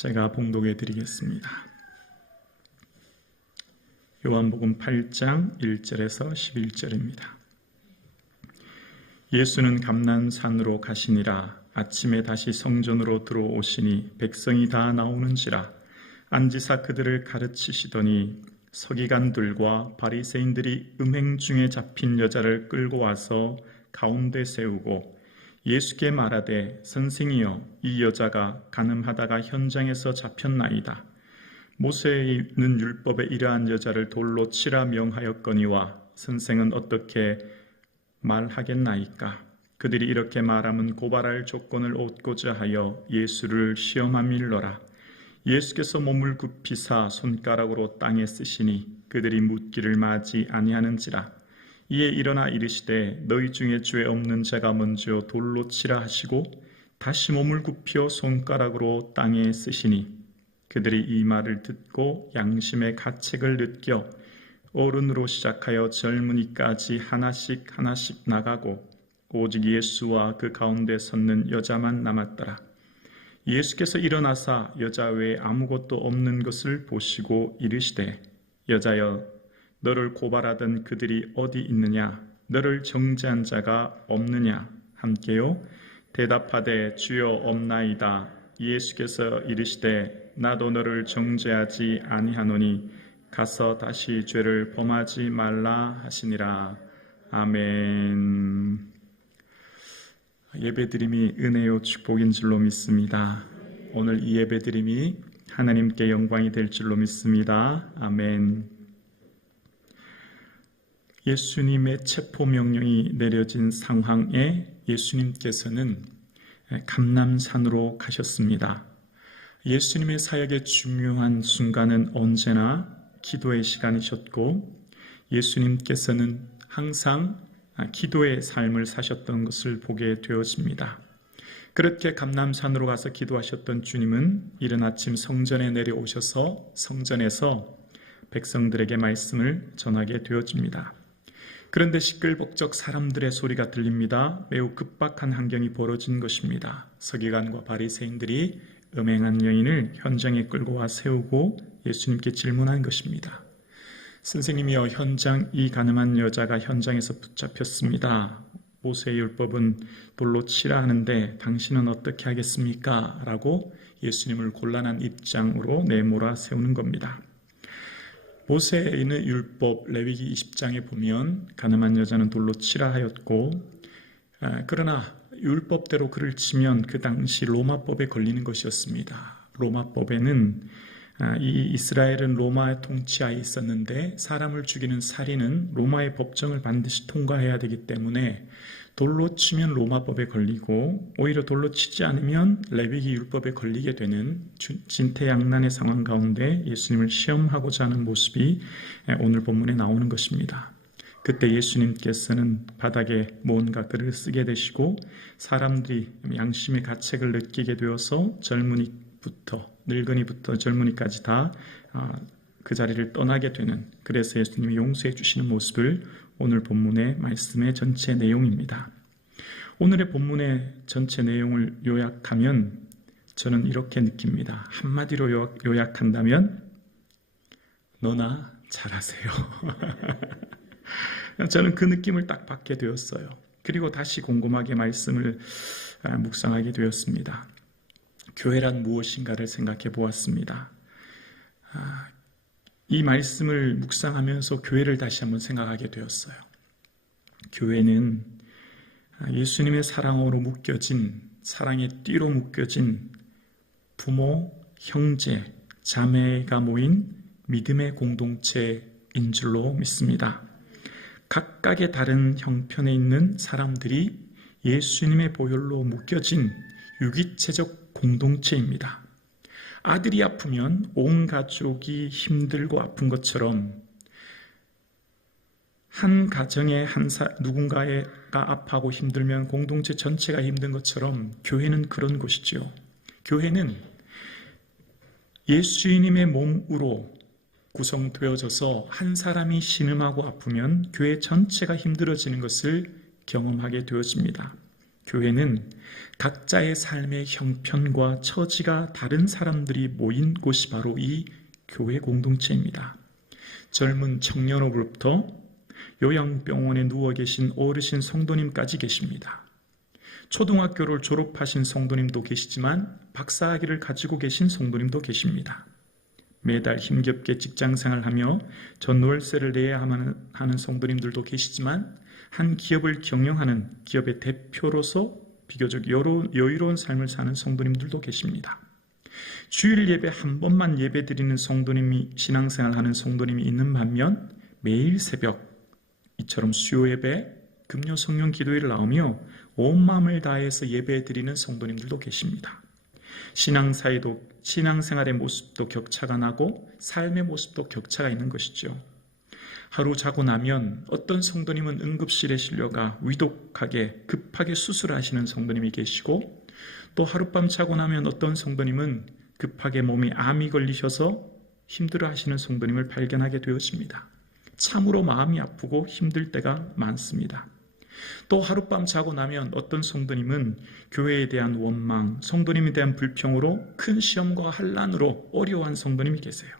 제가 봉독해 드리겠습니다. 요한복음 8장 1절에서 11절입니다. 예수는 감난산으로 가시니라. 아침에 다시 성전으로 들어오시니 백성이 다 나오는지라. 앉으사 그들을 가르치시더니 서기관들과 바리새인들이 음행 중에 잡힌 여자를 끌고 와서 가운데 세우고 예수께 말하되 선생이여, 이 여자가 간음하다가 현장에서 잡혔나이다. 모세는 율법에 이러한 여자를 돌로 치라 명하였거니와 선생은 어떻게 말하겠나이까? 그들이 이렇게 말하면 고발할 조건을 얻고자 하여 예수를 시험함일러라. 예수께서 몸을 굽히사 손가락으로 땅에 쓰시니 그들이 묻기를 마지 아니하는지라. 이에 일어나 이르시되 너희 중에 죄 없는 자가 먼저 돌로 치라 하시고 다시 몸을 굽혀 손가락으로 땅에 쓰시니 그들이 이 말을 듣고 양심의 가책을 느껴 어른으로 시작하여 젊은이까지 하나씩 나가고 오직 예수와 그 가운데 섰는 여자만 남았더라. 예수께서 일어나사 여자 외에 아무것도 없는 것을 보시고 이르시되 여자여, 너를 고발하던 그들이 어디 있느냐? 너를 정죄한 자가 없느냐? 함께요. 대답하되 주여 없나이다. 예수께서 이르시되 나도 너를 정죄하지 아니하노니 가서 다시 죄를 범하지 말라 하시니라. 아멘. 예배드림이 은혜요 축복인 줄로 믿습니다. 오늘 이 예배드림이 하나님께 영광이 될 줄로 믿습니다. 아멘. 예수님의 체포명령이 내려진 상황에 예수님께서는 감람산으로 가셨습니다. 예수님의 사역의 중요한 순간은 언제나 기도의 시간이셨고 예수님께서는 항상 기도의 삶을 사셨던 것을 보게 되었습니다. 그렇게 감람산으로 가서 기도하셨던 주님은 이른 아침 성전에 내려오셔서 성전에서 백성들에게 말씀을 전하게 되어집니다. 그런데 시끌벅적 사람들의 소리가 들립니다. 매우 급박한 환경이 벌어진 것입니다. 서기관과 바리새인들이 음행한 여인을 현장에 끌고 와 세우고 예수님께 질문한 것입니다. 선생님이여, 이 간음한 여자가 현장에서 붙잡혔습니다. 모세의 율법은 돌로 치라 하는데 당신은 어떻게 하겠습니까? 라고 예수님을 곤란한 입장으로 내몰아 세우는 겁니다. 모세의 율법 레위기 20장에 보면 간음한 여자는 돌로 치라 하였고 그러나 율법대로 그를 치면 그 당시 로마법에 걸리는 것이었습니다. 로마법에는 이 이스라엘은 로마의 통치하에 있었는데 사람을 죽이는 살인은 로마의 법정을 반드시 통과해야 되기 때문에 돌로 치면 로마법에 걸리고 오히려 돌로 치지 않으면 레위기 율법에 걸리게 되는 진퇴양난의 상황 가운데 예수님을 시험하고자 하는 모습이 오늘 본문에 나오는 것입니다. 그때 예수님께서는 바닥에 뭔가 글을 쓰게 되시고 사람들이 양심의 가책을 느끼게 되어서 젊은이부터 늙은이부터 젊은이까지 다 그 자리를 떠나게 되는, 그래서 예수님이 용서해 주시는 모습을 오늘 본문의 말씀의 전체 내용입니다. 오늘의 본문의 전체 내용을 요약하면 저는 이렇게 느낍니다. 한마디로 요약한다면 너나 잘하세요. 저는 그 느낌을 딱 받게 되었어요. 그리고 다시 곰곰하게 말씀을 묵상하게 되었습니다. 교회란 무엇인가를 생각해 보았습니다. 이 말씀을 묵상하면서 교회를 다시 한번 생각하게 되었어요. 교회는 예수님의 사랑으로 묶여진, 사랑의 띠로 묶여진 부모, 형제, 자매가 모인 믿음의 공동체인 줄로 믿습니다. 각각의 다른 형편에 있는 사람들이 예수님의 보혈로 묶여진 유기체적 공동체입니다. 아들이 아프면 온 가족이 힘들고 아픈 것처럼 한 가정에 누군가가 아파하고 힘들면 공동체 전체가 힘든 것처럼 교회는 그런 곳이죠. 교회는 예수님의 몸으로 구성되어져서 한 사람이 신음하고 아프면 교회 전체가 힘들어지는 것을 경험하게 되어집니다. 교회는 각자의 삶의 형편과 처지가 다른 사람들이 모인 곳이 바로 이 교회 공동체입니다. 젊은 청년으로부터 요양병원에 누워 계신 어르신 성도님까지 계십니다. 초등학교를 졸업하신 성도님도 계시지만 박사학위를 가지고 계신 성도님도 계십니다. 매달 힘겹게 직장생활하며 전월세를 내야 하는 성도님들도 계시지만 한 기업을 경영하는 기업의 대표로서 비교적 여유로운 삶을 사는 성도님들도 계십니다. 주일 예배 한 번만 예배 드리는 성도님이 신앙생활하는 성도님이 있는 반면 매일 새벽 이처럼 수요 예배, 금요 성령 기도회를 나오며 온 마음을 다해서 예배 드리는 성도님들도 계십니다. 신앙생활의 모습도 격차가 나고 삶의 모습도 격차가 있는 것이죠. 하루 자고 나면 어떤 성도님은 응급실에 실려가 위독하게 급하게 수술하시는 성도님이 계시고, 또 하룻밤 자고 나면 어떤 성도님은 급하게 몸에 암이 걸리셔서 힘들어하시는 성도님을 발견하게 되어집니다. 참으로 마음이 아프고 힘들 때가 많습니다. 또 하룻밤 자고 나면 어떤 성도님은 교회에 대한 원망, 성도님에 대한 불평으로 큰 시험과 환난으로 어려워한 성도님이 계세요.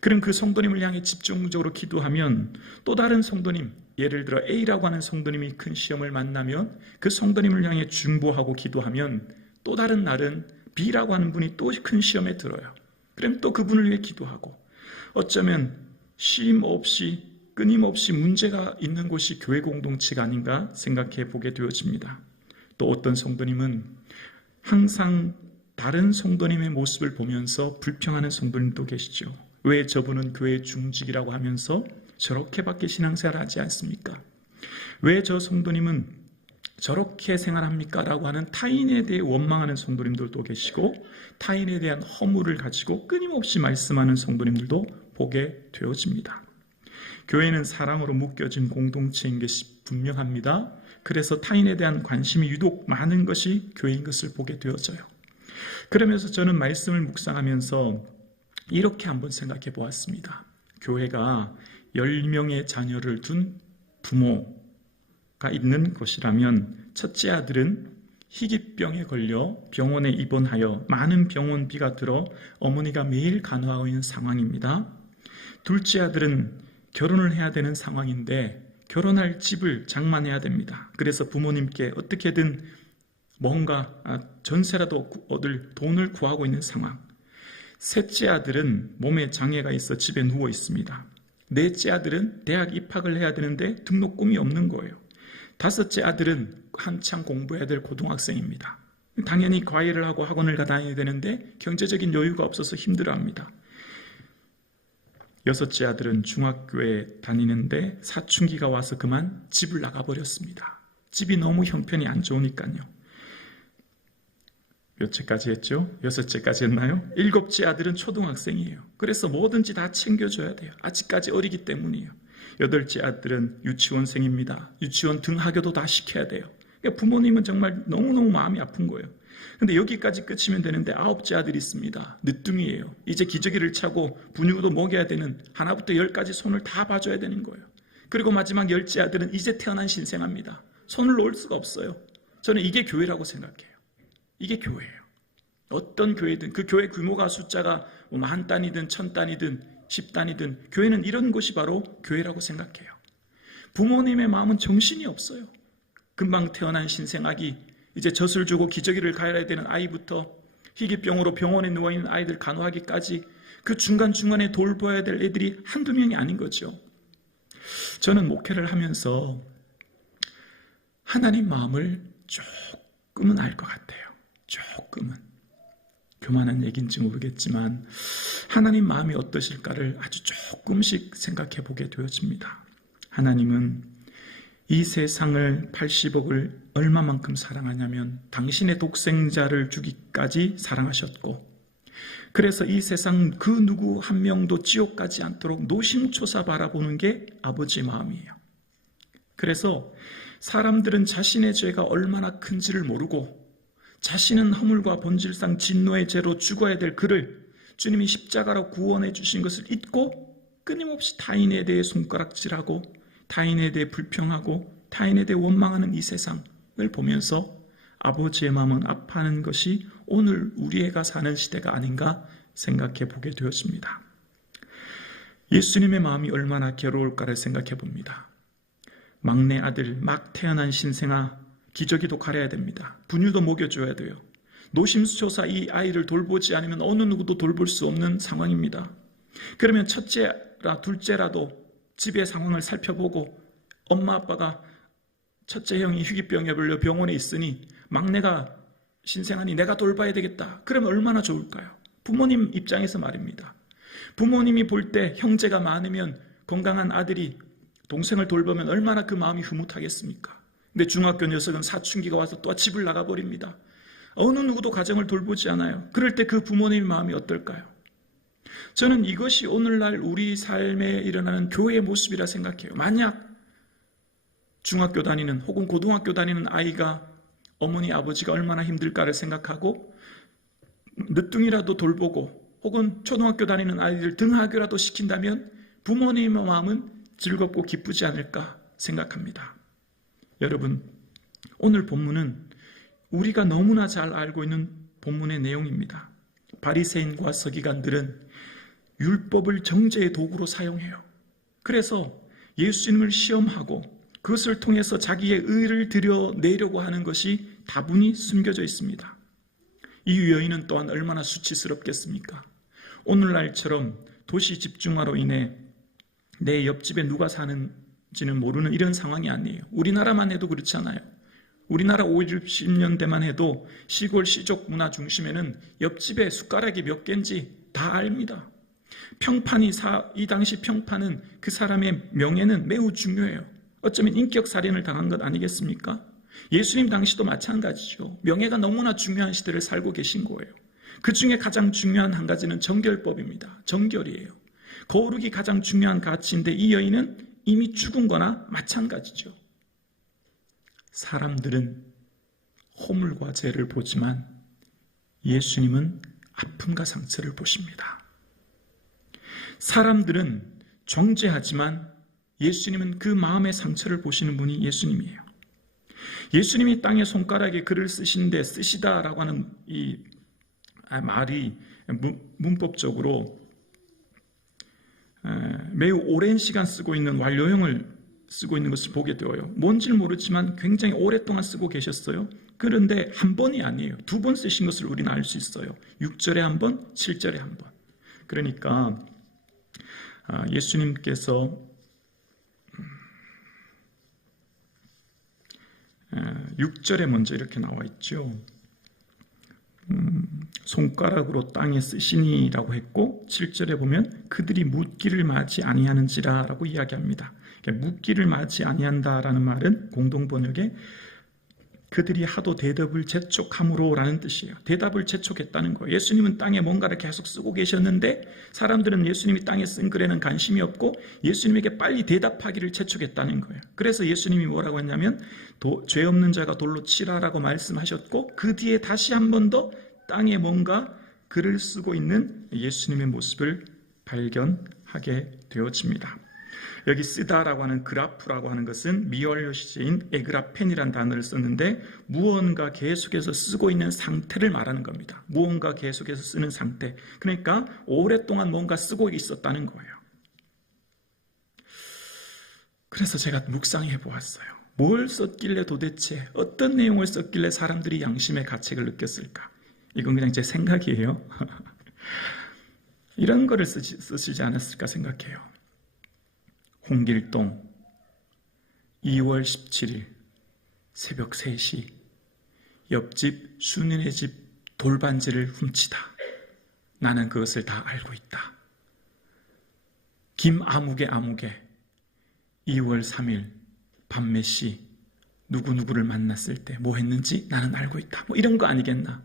그럼 그 성도님을 향해 집중적으로 기도하면 또 다른 성도님, 예를 들어 A라고 하는 성도님이 큰 시험을 만나면 그 성도님을 향해 중보하고 기도하면 또 다른 날은 B라고 하는 분이 또 큰 시험에 들어요. 그럼 또 그분을 위해 기도하고, 어쩌면 쉼 없이 끊임없이 문제가 있는 곳이 교회 공동체가 아닌가 생각해 보게 되어집니다. 또 어떤 성도님은 항상 다른 성도님의 모습을 보면서 불평하는 성도님도 계시죠. 왜 저분은 교회 중직이라고 하면서 저렇게밖에 신앙생활을 하지 않습니까? 왜 저 성도님은 저렇게 생활합니까? 라고 하는 타인에 대해 원망하는 성도님들도 계시고, 타인에 대한 허물을 가지고 끊임없이 말씀하는 성도님들도 보게 되어집니다. 교회는 사랑으로 묶여진 공동체인 것이 분명합니다. 그래서 타인에 대한 관심이 유독 많은 것이 교회인 것을 보게 되어져요. 그러면서 저는 말씀을 묵상하면서 이렇게 한번 생각해 보았습니다. 교회가 10명의 자녀를 둔 부모가 있는 것이라면, 첫째 아들은 희귀병에 걸려 병원에 입원하여 많은 병원비가 들어 어머니가 매일 간호하고 있는 상황입니다. 둘째 아들은 결혼을 해야 되는 상황인데 결혼할 집을 장만해야 됩니다. 그래서 부모님께 어떻게든 뭔가 전세라도 얻을 돈을 구하고 있는 상황. 셋째 아들은 몸에 장애가 있어 집에 누워 있습니다. 넷째 아들은 대학 입학을 해야 되는데 등록금이 없는 거예요. 다섯째 아들은 한창 공부해야 될 고등학생입니다. 당연히 과외를 하고 학원을 다녀야 되는데 경제적인 여유가 없어서 힘들어합니다. 여섯째 아들은 중학교에 다니는데 사춘기가 와서 그만 집을 나가버렸습니다. 집이 너무 형편이 안 좋으니까요. 몇째까지 했죠? 여섯째까지 했나요? 일곱째 아들은 초등학생이에요. 그래서 뭐든지 다 챙겨줘야 돼요. 아직까지 어리기 때문이에요. 여덟째 아들은 유치원생입니다. 유치원 등하교도 다 시켜야 돼요. 그러니까 부모님은 정말 너무너무 마음이 아픈 거예요. 근데 여기까지 끝이면 되는데 아홉째 아들이 있습니다. 늦둥이에요. 이제 기저귀를 차고 분유도 먹여야 되는, 하나부터 10까지 손을 다 봐줘야 되는 거예요. 그리고 마지막 열째 아들은 이제 태어난 신생아입니다. 손을 놓을 수가 없어요. 저는 이게 교회라고 생각해요. 이게 교회예요. 어떤 교회든 그 교회 규모가 숫자가 1000단이든 1000단이든 10단이든 교회는 이런 곳이 바로 교회라고 생각해요. 부모님의 마음은 정신이 없어요. 금방 태어난 신생아기, 이제 젖을 주고 기저귀를 가야 되는 아이부터 희귀병으로 병원에 누워있는 아이들 간호하기까지 그 중간중간에 돌봐야 될 애들이 한두 명이 아닌 거죠. 저는 목회를 하면서 하나님 마음을 조금은 알 것 같아요. 조금은. 교만한 얘기인지 모르겠지만 하나님 마음이 어떠실까를 아주 조금씩 생각해 보게 되어집니다. 하나님은 이 세상을 80억을 얼마만큼 사랑하냐면 당신의 독생자를 주기까지 사랑하셨고, 그래서 이 세상 그 누구 한 명도 지옥 가지 않도록 노심초사 바라보는 게 아버지의 마음이에요. 그래서 사람들은 자신의 죄가 얼마나 큰지를 모르고 자신은 허물과 본질상 진노의 죄로 죽어야 될 그를 주님이 십자가로 구원해 주신 것을 잊고 끊임없이 타인에 대해 손가락질하고 타인에 대해 불평하고 타인에 대해 원망하는 이 세상을 보면서 아버지의 마음은 아파하는 것이 오늘 우리 애가 사는 시대가 아닌가 생각해 보게 되었습니다. 예수님의 마음이 얼마나 괴로울까를 생각해 봅니다. 막내 아들, 막 태어난 신생아, 기저귀도 가려야 됩니다. 분유도 먹여줘야 돼요. 노심초사 이 아이를 돌보지 않으면 어느 누구도 돌볼 수 없는 상황입니다. 그러면 첫째라 둘째라도 집의 상황을 살펴보고 엄마 아빠가 첫째 형이 희귀병에 걸려 병원에 있으니 막내가 신생아니 내가 돌봐야 되겠다. 그러면 얼마나 좋을까요? 부모님 입장에서 말입니다. 부모님이 볼 때 형제가 많으면 건강한 아들이 동생을 돌보면 얼마나 그 마음이 흐뭇하겠습니까? 근데 중학교 녀석은 사춘기가 와서 또 집을 나가버립니다. 어느 누구도 가정을 돌보지 않아요. 그럴 때 그 부모님의 마음이 어떨까요? 저는 이것이 오늘날 우리 삶에 일어나는 교회의 모습이라 생각해요. 만약 중학교 다니는 혹은 고등학교 다니는 아이가 어머니 아버지가 얼마나 힘들까를 생각하고 늦둥이라도 돌보고 혹은 초등학교 다니는 아이들 등하교라도 시킨다면 부모님의 마음은 즐겁고 기쁘지 않을까 생각합니다. 여러분, 오늘 본문은 우리가 너무나 잘 알고 있는 본문의 내용입니다. 바리새인과 서기관들은 율법을 정죄의 도구로 사용해요. 그래서 예수님을 시험하고 그것을 통해서 자기의 의를 드러내려고 하는 것이 다분히 숨겨져 있습니다. 이 여인은 또한 얼마나 수치스럽겠습니까? 오늘날처럼 도시 집중화로 인해 내 옆집에 누가 사는지는 모르는 이런 상황이 아니에요. 우리나라만 해도 그렇지 않아요. 우리나라 50, 60년대만 해도 시골 시족 문화 중심에는 옆집에 숟가락이 몇 개인지 다 압니다. 이 당시 평판은 그 사람의 명예는 매우 중요해요. 어쩌면 인격살인을 당한 것 아니겠습니까? 예수님 당시도 마찬가지죠. 명예가 너무나 중요한 시대를 살고 계신 거예요. 그 중에 가장 중요한 한 가지는 정결법입니다. 정결이에요. 거룩이 가장 중요한 가치인데 이 여인은 이미 죽은 거나 마찬가지죠. 사람들은 허물과 죄를 보지만 예수님은 아픔과 상처를 보십니다. 사람들은 정죄하지만 예수님은 그 마음의 상처를 보시는 분이 예수님이에요. 예수님이 땅에 손가락에 글을 쓰신데 쓰시다라고 하는 이 말이 문법적으로 매우 오랜 시간 쓰고 있는 완료형을 쓰고 있는 것을 보게 되어요. 뭔지는 모르지만 굉장히 오랫동안 쓰고 계셨어요. 그런데 한 번이 아니에요. 2번 쓰신 것을 우리는 알 수 있어요. 6절에 한 번, 7절에 한 번. 그러니까 예수님께서 6절에 먼저 이렇게 나와 있죠. 손가락으로 땅에 쓰시니라고 했고 7절에 보면 그들이 묻기를 마치 아니하는지라 라고 이야기합니다. 묻기를 마치 아니한다라는 말은 공동번역에 그들이 하도 대답을 재촉함으로 라는 뜻이에요. 대답을 재촉했다는 거예요. 예수님은 땅에 뭔가를 계속 쓰고 계셨는데 사람들은 예수님이 땅에 쓴 글에는 관심이 없고 예수님에게 빨리 대답하기를 재촉했다는 거예요. 그래서 예수님이 뭐라고 했냐면 죄 없는 자가 돌로 치라라고 말씀하셨고 그 뒤에 다시 한 번 더 땅에 뭔가 글을 쓰고 있는 예수님의 모습을 발견하게 되어집니다. 여기 쓰다라고 하는 그라프라고 하는 것은 미완료 시제인 에그라펜이라는 단어를 썼는데 무언가 계속해서 쓰고 있는 상태를 말하는 겁니다. 무언가 계속해서 쓰는 상태. 그러니까 오랫동안 뭔가 쓰고 있었다는 거예요. 그래서 제가 묵상해 보았어요. 뭘 썼길래 도대체 어떤 내용을 썼길래 사람들이 양심의 가책을 느꼈을까? 이건 그냥 제 생각이에요. 이런 거를 쓰시지 않았을까 생각해요. 홍길동 2월 17일 새벽 3시 옆집 순인의 집 돌반지를 훔치다. 나는 그것을 다 알고 있다. 김아무개 2월 3일 밤 몇 시 누구누구를 만났을 때 뭐 했는지 나는 알고 있다. 뭐 이런 거 아니겠나?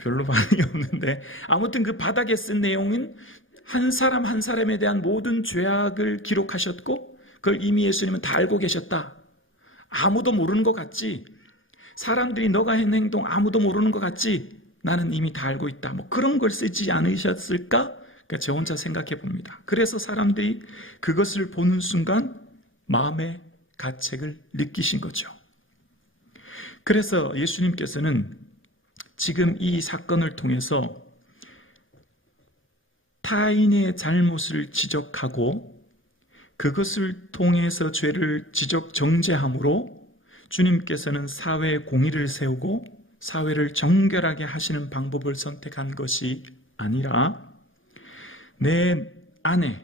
별로 반응이 없는데 아무튼 그 바닥에 쓴 내용은 한 사람 한 사람에 대한 모든 죄악을 기록하셨고 그걸 이미 예수님은 다 알고 계셨다. 아무도 모르는 것 같지? 사람들이 너가 한 행동 아무도 모르는 것 같지? 나는 이미 다 알고 있다. 뭐 그런 걸 쓰지 않으셨을까? 그러니까 저 혼자 생각해 봅니다. 그래서 사람들이 그것을 보는 순간 마음의 가책을 느끼신 거죠. 그래서 예수님께서는 지금 이 사건을 통해서 타인의 잘못을 지적하고 그것을 통해서 죄를 지적 정죄함으로 주님께서는 사회의 공의를 세우고 사회를 정결하게 하시는 방법을 선택한 것이 아니라 내 안에,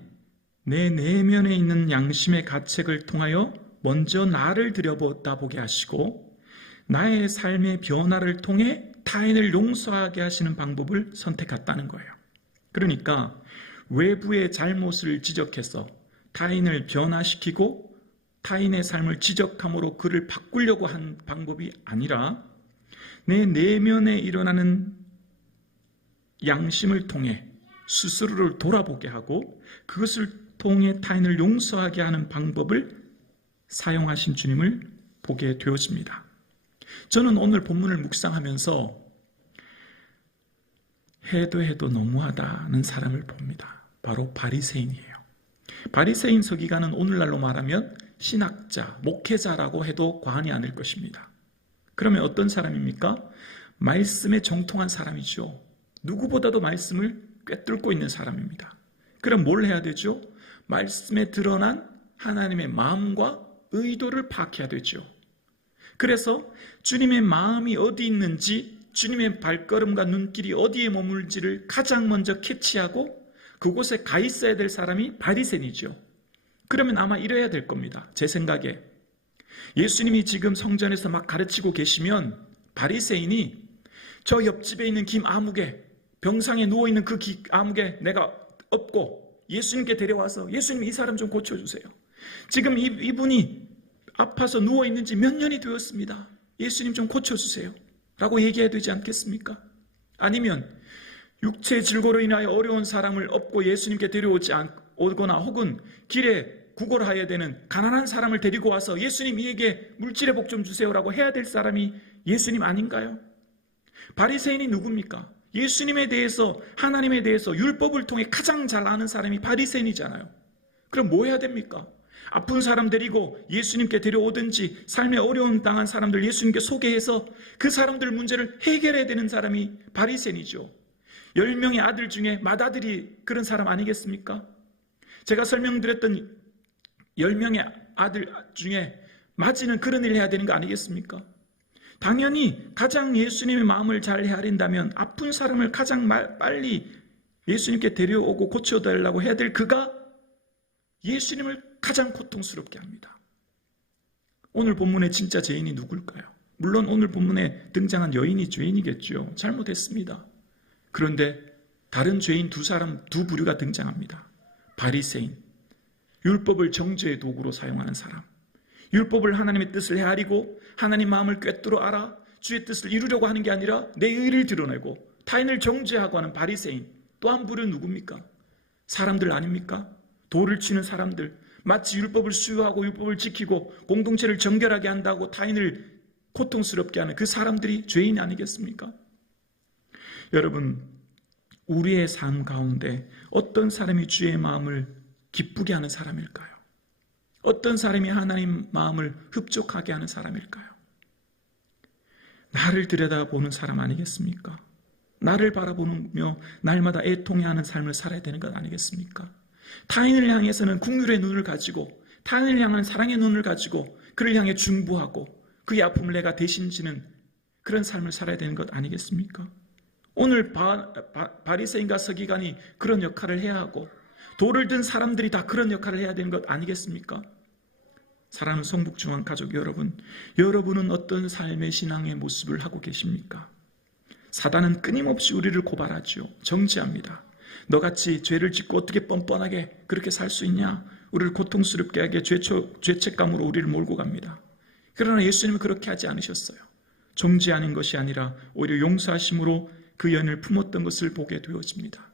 내 내면에 있는 양심의 가책을 통하여 먼저 나를 들여다보게 하시고 나의 삶의 변화를 통해 타인을 용서하게 하시는 방법을 선택했다는 거예요. 그러니까 외부의 잘못을 지적해서 타인을 변화시키고 타인의 삶을 지적함으로 그를 바꾸려고 한 방법이 아니라 내 내면에 일어나는 양심을 통해 스스로를 돌아보게 하고 그것을 통해 타인을 용서하게 하는 방법을 사용하신 주님을 보게 되어집니다. 저는 오늘 본문을 묵상하면서 해도 너무하다는 사람을 봅니다. 바로 바리새인이에요. 바리새인 서기관은 오늘날로 말하면 신학자, 목회자라고 해도 과언이 아닐 것입니다. 그러면 어떤 사람입니까? 말씀에 정통한 사람이죠. 누구보다도 말씀을 꿰뚫고 있는 사람입니다. 그럼 뭘 해야 되죠? 말씀에 드러난 하나님의 마음과 의도를 파악해야 되죠. 그래서 주님의 마음이 어디 있는지, 주님의 발걸음과 눈길이 어디에 머물지를 가장 먼저 캐치하고 그곳에 가 있어야 될 사람이 바리새인이죠. 그러면 아마 이래야 될 겁니다. 제 생각에 예수님이 지금 성전에서 막 가르치고 계시면 바리새인이 저 옆집에 있는 김아무개, 병상에 누워있는 그 아무개 내가 업고 예수님께 데려와서 예수님 이 사람 좀 고쳐주세요. 지금 이분이 아파서 누워있는지 몇 년이 되었습니다. 예수님 좀 고쳐주세요 라고 얘기해야 되지 않겠습니까? 아니면 육체의 질고로 인하여 어려운 사람을 업고 예수님께 데려오거나 혹은 길에 구걸하여야 되는 가난한 사람을 데리고 와서 예수님 이에게 물질의 복 좀 주세요라고 해야 될 사람이 예수님 아닌가요? 바리새인이 누굽니까? 예수님에 대해서, 하나님에 대해서 율법을 통해 가장 잘 아는 사람이 바리새인이잖아요. 그럼 뭐 해야 됩니까? 아픈 사람 데리고 예수님께 데려오든지 삶에 어려움 당한 사람들 예수님께 소개해서 그 사람들 문제를 해결해야 되는 사람이 바리새인이죠. 10명의 아들 중에 맏아들이 그런 사람 아니겠습니까? 제가 설명드렸던 10명의 아들 중에 맏이는 그런 일을 해야 되는 거 아니겠습니까? 당연히 가장 예수님의 마음을 잘 헤아린다면 아픈 사람을 가장 빨리 예수님께 데려오고 고쳐달라고 해야 될 그가 예수님을 가장 고통스럽게 합니다. 오늘 본문의 진짜 죄인이 누굴까요? 물론 오늘 본문에 등장한 여인이 죄인이겠죠. 잘못했습니다. 그런데 다른 죄인 두 부류가 등장합니다. 바리새인, 율법을 정죄의 도구로 사용하는 사람, 율법을 하나님의 뜻을 헤아리고 하나님 마음을 꿰뚫어 알아 주의 뜻을 이루려고 하는 게 아니라 내 의를 드러내고 타인을 정죄하고 하는 바리새인. 또 한 부류 누굽니까? 사람들 아닙니까? 돌을 치는 사람들, 마치 율법을 수호하고 율법을 지키고 공동체를 정결하게 한다고 타인을 고통스럽게 하는 그 사람들이 죄인 아니겠습니까? 여러분, 우리의 삶 가운데 어떤 사람이 주의 마음을 기쁘게 하는 사람일까요? 어떤 사람이 하나님 마음을 흡족하게 하는 사람일까요? 나를 들여다보는 사람 아니겠습니까? 나를 바라보며 날마다 애통해하는 삶을 살아야 되는 것 아니겠습니까? 타인을 향해서는 긍휼의 눈을 가지고 타인을 향한 사랑의 눈을 가지고 그를 향해 중보하고 그의 아픔을 내가 대신 지는 그런 삶을 살아야 되는 것 아니겠습니까? 오늘 바리새인과 서기관이 그런 역할을 해야 하고 돌을 든 사람들이 다 그런 역할을 해야 되는 것 아니겠습니까? 사랑하는 성북중앙 가족 여러분, 여러분은 어떤 삶의 신앙의 모습을 하고 계십니까? 사단은 끊임없이 우리를 고발하죠. 정죄합니다. 너같이 죄를 짓고 어떻게 뻔뻔하게 그렇게 살 수 있냐? 우리를 고통스럽게 하게 죄책감으로 우리를 몰고 갑니다. 그러나 예수님은 그렇게 하지 않으셨어요. 정죄하는 것이 아니라 오히려 용서하심으로 그 연을 품었던 것을 보게 되어집니다.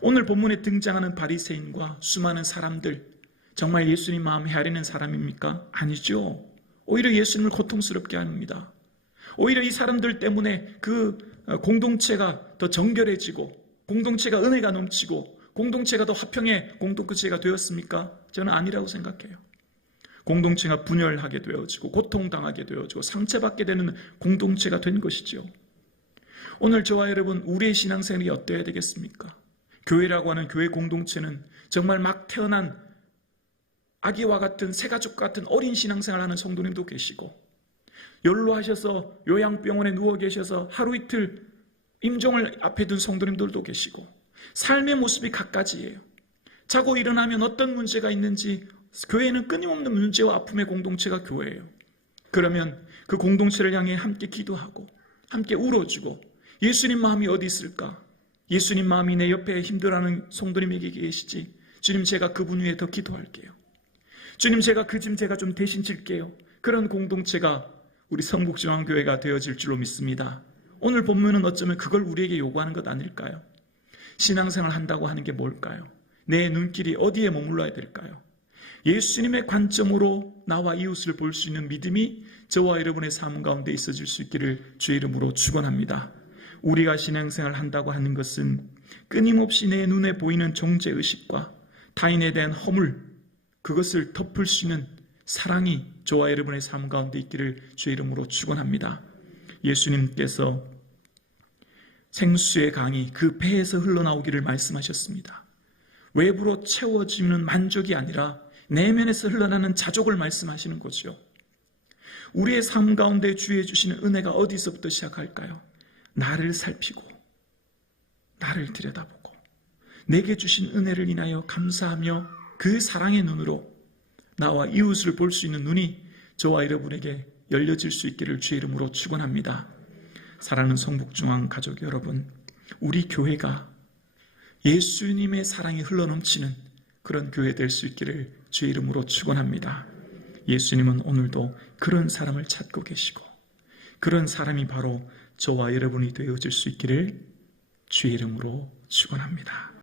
오늘 본문에 등장하는 바리새인과 수많은 사람들, 정말 예수님 마음 헤아리는 사람입니까? 아니죠. 오히려 예수님을 고통스럽게 합니다. 오히려 이 사람들 때문에 그 공동체가 더 정결해지고 공동체가 은혜가 넘치고 공동체가 더 화평의 공동체가 되었습니까? 저는 아니라고 생각해요. 공동체가 분열하게 되어지고 고통당하게 되어지고 상처받게 되는 공동체가 된 것이죠. 오늘 저와 여러분, 우리의 신앙생활이 어때야 되겠습니까? 교회라고 하는 교회 공동체는 정말 막 태어난 아기와 같은 새가족 같은 어린 신앙생활 하는 성도님도 계시고, 연로하셔서 요양병원에 누워 계셔서 하루 이틀 임종을 앞에 둔 성도님들도 계시고, 삶의 모습이 갖가지예요. 자고 일어나면 어떤 문제가 있는지, 교회는 끊임없는 문제와 아픔의 공동체가 교회예요. 그러면 그 공동체를 향해 함께 기도하고 함께 울어주고, 예수님 마음이 어디 있을까? 예수님 마음이 내 옆에 힘들어하는 성도님에게 계시지, 주님 제가 그분 위에 더 기도할게요. 주님 제가 그 짐 제가 좀 대신 질게요. 그런 공동체가 우리 성북중앙교회가 되어질 줄로 믿습니다. 오늘 본문은 어쩌면 그걸 우리에게 요구하는 것 아닐까요? 신앙생활 한다고 하는 게 뭘까요? 내 눈길이 어디에 머물러야 될까요? 예수님의 관점으로 나와 이웃을 볼 수 있는 믿음이 저와 여러분의 삶 가운데 있어질 수 있기를 주의 이름으로 축원합니다. 우리가 신앙생활 한다고 하는 것은 끊임없이 내 눈에 보이는 정죄의식과 타인에 대한 허물, 그것을 덮을 수 있는 사랑이 저와 여러분의 삶 가운데 있기를 주의 이름으로 축원합니다. 예수님께서 생수의 강이 그 배에서 흘러나오기를 말씀하셨습니다. 외부로 채워지는 만족이 아니라 내면에서 흘러나는 자족을 말씀하시는 거죠. 우리의 삶 가운데 주의 주시는 은혜가 어디서부터 시작할까요? 나를 살피고 나를 들여다보고 내게 주신 은혜를 인하여 감사하며 그 사랑의 눈으로 나와 이웃을 볼 수 있는 눈이 저와 여러분에게 열려질 수 있기를 주의 이름으로 축원합니다. 사랑하는 성북중앙 가족 여러분, 우리 교회가 예수님의 사랑이 흘러넘치는 그런 교회 될 수 있기를 주의 이름으로 축원합니다. 예수님은 오늘도 그런 사람을 찾고 계시고, 그런 사람이 바로 저와 여러분이 되어질 수 있기를 주의 이름으로 축원합니다.